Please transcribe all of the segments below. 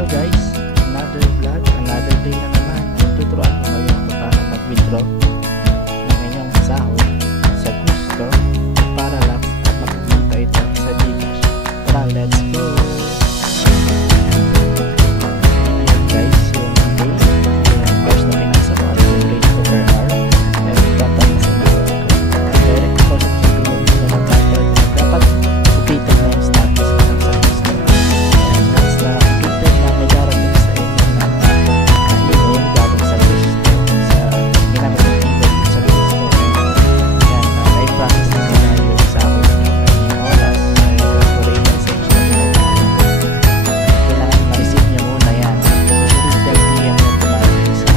Hello guys, another vlog, another day na naman. Tuturuan ko kayo kung paano mag-withdraw ng inyong sahod sa gusto para lang at mapupunta ito sa Gcash. Tara, let's go! Ayan guys, yung day, yung course na pinasa ko at yung rate ko per hour ay total na sinahod ko. Direct deposit yung pinili na nag-upload. Dapat updated na yung status ko ng service ko. Once na updated na may darating sa inyo na email galing sa gusto sa ginamit ng email sa gusto. Yan, na-process na nila yung sahod nyo. Yung oras ay corporate message na pinagkakaroon. Kailangan ma-receive nyo muna yan. Usually 10 PM yung tumawag sa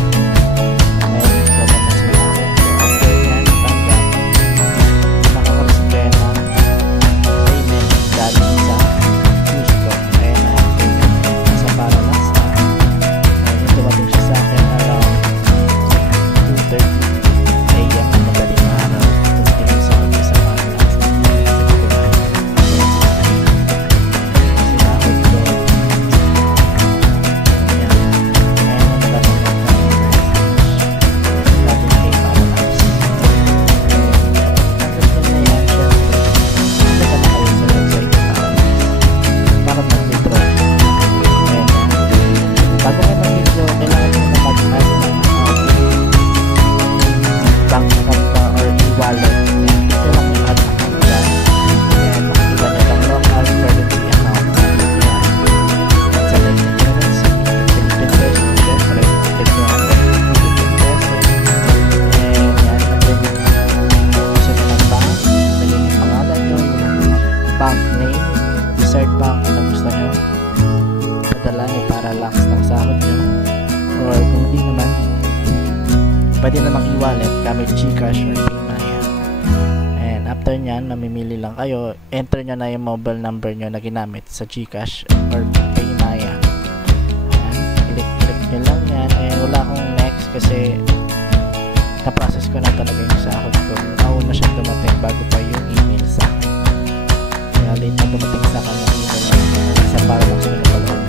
ngayon ko na sinahod ko. After yan, tanggap, makakareceive kayo ng payment galing sa gusto. Kaya na-active nasa Parallax na. Ngayon tumating siya sa akin around 2:30 AM na madaling araw. Tumating sa akin sa Parallax. Sinahod ko. Ayan. Ngayon ang tanong ng natin kay Parallax. Tanggap nyo na yan, syempre. Punta na kayo sa website ng Parallax para mag-withdraw. Ayan na. Bago ka mag-withdraw, kailangan mo na mag-add ng bank account ka or e-wallet. Ayan. Ito lang yung add account dyan. Ayan. Makikita nyo lang local currency account. Ayan. At sa like ng currency, Philippine peso. Siyempre, click nyo ang Philippine peso. And yan. And then yung uso nyo ng bank. Lagyan yung pangalan nyo, yung bank name, desired bank na gusto nyo. Padala nyo para lax ng sahod nyo. Or kung hindi naman, pwede namang e-wallet gamit Gcash or Paymaya. And after nyan, mamimili lang kayo. Enter nyo na yung mobile number nyo na ginamit sa Gcash or Paymaya. Ayan. Click nyo lang yan. And wala akong next kasi na-process ko na talaga yung sahod ko. Nauna siya dumating bago pa yung email sa akin. Kaya late na dumating sa akin yung email na sa Parallax ko na pala.